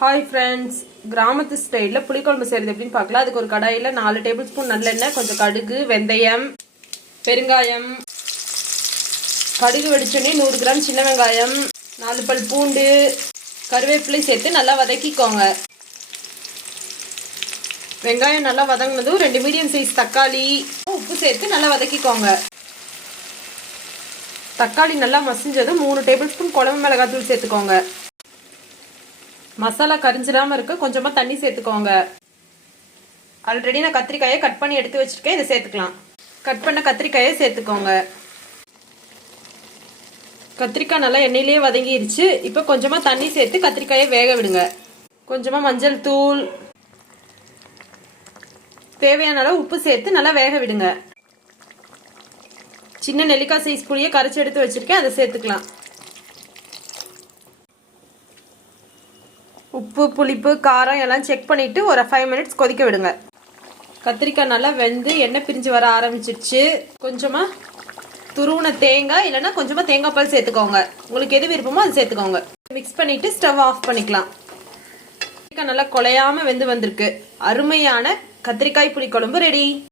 Hi friends, கிராமத்து ஸ்டைலில் புளிக்குழம்பு செய்கிறது எப்படின்னு பார்க்கலாம். அதுக்கு ஒரு கடாயில் 4 டேபிள் ஸ்பூன் நல்லெண்ணெய், கொஞ்சம் கடுகு, வெந்தயம், பெருங்காயம், கடுகு வெடிச்சோடனே 100 கிராம் சின்ன வெங்காயம், 4 பல் பூண்டு, கருவேப்பிலை சேர்த்து நல்லா வதக்கிக்கோங்க. வெங்காயம் நல்லா வதங்கினதும் 2 மீடியம் சைஸ் தக்காளி, உப்பு சேர்த்து நல்லா வதக்கிக்கோங்க. தக்காளி நல்லா மசிஞ்சதும் 3 டேபிள் ஸ்பூன் குழம்பு மிளகாத்தூள் சேர்த்துக்கோங்க. மசாலா கரிஞ்சிடாம இருக்க கொஞ்சமா தண்ணி சேர்த்துக்கோங்க. ஆல்ரெடி நான் கத்திரிக்காயை கட் பண்ணி எடுத்து வச்சிருக்கேன், இதை சேர்த்துக்கலாம். கட் பண்ண கத்திரிக்காயை சேர்த்துக்கோங்க. கத்திரிக்காய் நல்லா எண்ணெயிலேயே வதங்கிருச்சு. இப்போ கொஞ்சமா தண்ணி சேர்த்து கத்திரிக்காயை வேக விடுங்க. கொஞ்சமா மஞ்சள் தூள், தேவையான அளவு உப்பு சேர்த்து நல்லா வேக விடுங்க. சின்ன நெல்லிக்காய் சைஸ் புளியை கரைச்சி எடுத்து வச்சிருக்கேன், அதை சேர்த்துக்கலாம். உப்பு, புளிப்பு, காரம் எல்லாம் செக் பண்ணிட்டு ஒரு 5 மினிட்ஸ் கொதிக்க விடுங்க. கத்திரிக்காய் நல்லா வெந்து எண்ணெய் பிரிஞ்சு வர ஆரம்பிச்சிருச்சு. கொஞ்சமா துருவின தேங்காய் இல்லைன்னா கொஞ்சமா தேங்காய் பால் சேர்த்துக்கோங்க. உங்களுக்கு எது விருப்பமோ அது சேர்த்துக்கோங்க. மிக்ஸ் பண்ணிட்டு ஸ்டவ் ஆஃப் பண்ணிக்கலாம். கத்திரிக்காய் நல்லா குழையாம வெந்து வந்திருக்கு. அருமையான கத்திரிக்காய் புளிக்குழம்பு ரெடி.